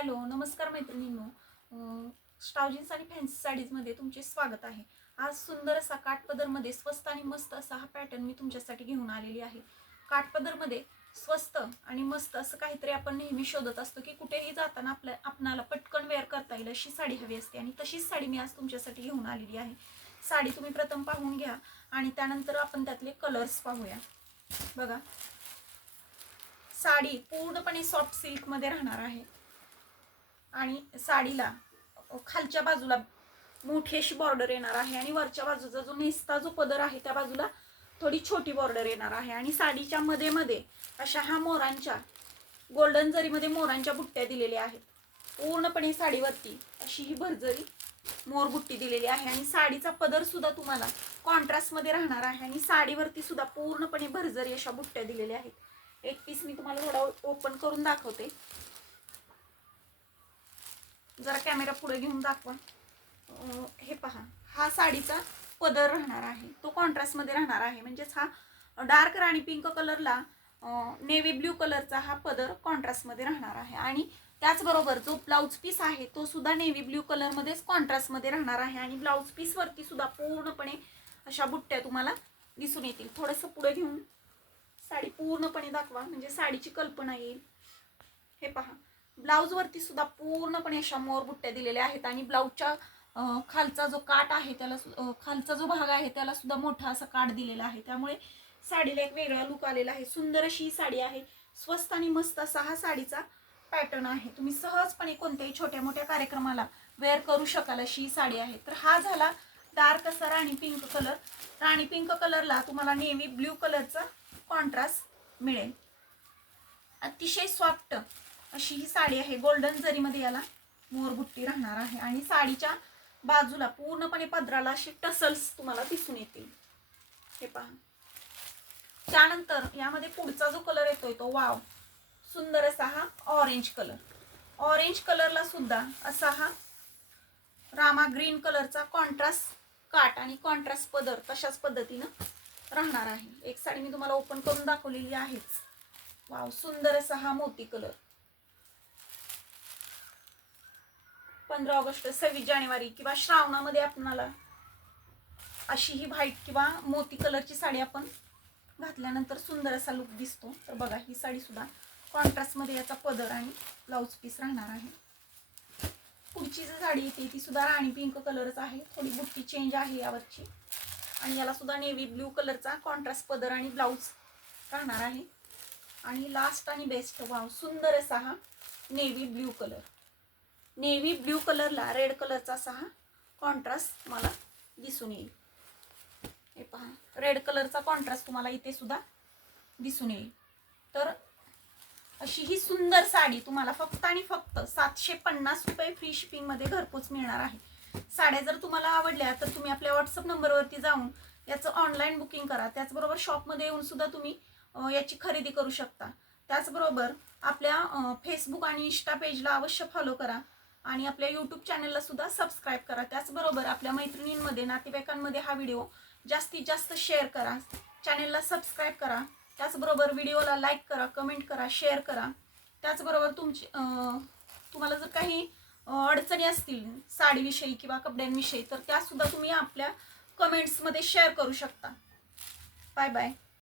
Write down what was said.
Hello नमस्कार मैत्रिणींनो. स्टावजीन्स आणि फॅन्सी साडीजमध्ये तुमचे स्वागत आहे. आज सुंदर असा काठपदरमध्ये स्वस्त आणि मस्त असा हा पॅटर्न मी तुमच्यासाठी घेऊन आलेली आहे. काठपदरमध्ये स्वस्त आणि मस्त असं काहीतरी आपण नेहमी शोधत असतो की कुठेही जाताना आपल्या आपणाला पटकन वेअर करता येईल अशी साडी हवी असते आणि तशीच साडी मी आज तुमच्यासाठी घेऊन आलेली आहे. साडी तुम्ही प्रथम पाहून घ्या आणि त्यानंतर आपण त्यातले कलर्स पाहूया. बघा. साडी पूर्णपणे सॉफ्ट सिल्कमध्ये राहणार आहे. आणि साडीला खालच्या बाजूला मोठी अशी बॉर्डर येणार आहे आणि वरच्या बाजूचा जो नेसता जो पदर आहे त्या बाजूला थोडी छोटी बॉर्डर येणार आहे. आणि साडीच्या मध्ये मध्ये अशा हा मोरांच्या गोल्डन जरीमध्ये मोरांच्या बुट्ट्या दिलेल्या आहेत. पूर्णपणे साडीवरती अशी ही भरजरी मोरबुट्टी दिलेली आहे. आणि साडीचा पदर सुद्धा तुम्हाला कॉन्ट्रास्टमध्ये राहणार आहे. आणि साडीवरती सुद्धा पूर्णपणे भरजरी अशा बुट्ट्या दिलेल्या आहेत. एक पीस मी तुम्हाला थोडा ओपन करून दाखवते. जरा कॅमेरा पुढे घेऊन दाखवा. हे पहा. हा साडीचा पदर राहणार आहे. तो कॉन्ट्रास्टमध्ये राहणार आहे. म्हणजेच हा डार्क राणी पिंक कलरला नेव्ही ब्ल्यू कलरचा हा पदर कॉन्ट्रास्टमध्ये राहणार आहे. आणि त्याचबरोबर जो ब्लाऊज पीस आहे तो सुद्धा नेव्ही ब्ल्यू कलरमध्येच कॉन्ट्रास्टमध्ये राहणार आहे. आणि ब्लाऊज पीसवरती सुद्धा पूर्णपणे अशा बुट्ट्या तुम्हाला दिसून येतील. थोडंसं पुढे घेऊन साडी पूर्णपणे दाखवा. म्हणजे साडीची कल्पना येईल. हे पहा. ब्लाऊजवरती सुद्धा पूर्णपणे अशा मोर बुट्ट्या दिलेल्या आहेत आणि ब्लाऊजच्या खालचा जो काट आहे त्याला खालचा जो भाग आहे त्याला सुद्धा मोठा असा काट दिलेला आहे. त्यामुळे साडीला एक वेगळा लुक आलेला आहे. सुंदर अशी ही साडी आहे. स्वस्त आणि मस्त असा हा साडीचा पॅटर्न आहे. तुम्ही सहजपणे कोणत्याही छोट्या मोठ्या कार्यक्रमाला वेअर करू शकाल अशी ही साडी आहे. तर हा झाला डार्क असा rani pink colour rani pink कलरला तुम्हाला नेहमी ब्ल्यू कलरचा कॉन्ट्रास्ट मिळेल. अतिशय सॉफ्ट अशी ही साडी आहे गोल्डन जरीमध्ये याला मोरबुट्टी राहणार आहे. आणि साडीच्या बाजूला पूर्णपणे पदराला अशी टसल्स तुम्हाला दिसून येतील. हे पहा. त्यानंतर यामध्ये पुढचा जो कलर येतोय तो वाव. सुंदर असा हा ऑरेंज कलर ऑरेंज कलरला सुद्धा असा हा रामा ग्रीन कलरचा कॉन्ट्रास्ट काट आणि कॉन्ट्रास्ट पदर तशाच पद्धतीनं राहणार आहे. एक साडी मी तुम्हाला ओपन करून दाखवलेली आहेच. वाव सुंदर असा हा मोती कलर पंधरा ऑगस्ट सव्वीस जानेवारी किंवा श्रावणामध्ये आपणाला अशी ही व्हाईट किंवा मोती कलरची साडी आपण घातल्यानंतर सुंदर असा लुक दिसतो. तर बघा ही साडी सुद्धा कॉन्ट्रास्टमध्ये याचा पदर आणि ब्लाऊज पीस राहणार आहे. पुढची जी साडी येते ती सुद्धा राणी पिंक कलरच आहे. थोडी बुट्टी चेंज आहे यावरची. आणि याला सुद्धा नेव्ही ब्ल्यू कलरचा कॉन्ट्रास्ट पदर आणि ब्लाऊज राहणार आहे. आणि लास्ट आणि बेस्ट वाव सुंदर असा हा navy blue colour navy blue कलरला red कलरचा असा हा कॉन्ट्रास्ट मला दिसून येईल. हे पहा रेड कलरचा कॉन्ट्रास्ट तुम्हाला इथे सुद्धा दिसून येईल. तर अशी ही सुंदर साडी तुम्हाला फक्त आणि फक्त सातशे पन्नास रुपये फ्री शिपिंगमध्ये घरपोच मिळणार आहे. साड्या जर तुम्हाला आवडल्या तर तुम्ही आपल्या व्हॉट्सअप नंबरवरती जाऊन याचं ऑनलाईन बुकिंग करा. त्याचबरोबर शॉपमध्ये येऊन सुद्धा तुम्ही याची खरेदी करू शकता. त्याचबरोबर आपल्या फेसबुक आणि इन्स्टा पेजला अवश्य फॉलो करा. आणि आपल्या यूट्यूब चॅनलला सुद्धा सबस्क्राईब करा. त्याचबरोबर आपल्या मैत्रिणींमध्ये नातेवाईकांमध्ये हा व्हिडिओ जास्तीत जास्त शेअर करा. चॅनेलला सबस्क्राईब करा. त्याचबरोबर व्हिडिओला लाईक करा कमेंट करा शेअर करा. त्याचबरोबर तुमची तुम्हाला जर काही अडचणी असतील साडीविषयी किंवा कपड्यांविषयी तर त्यासुद्धा तुम्ही आपल्या कमेंट्समध्ये शेअर करू शकता. Bye bye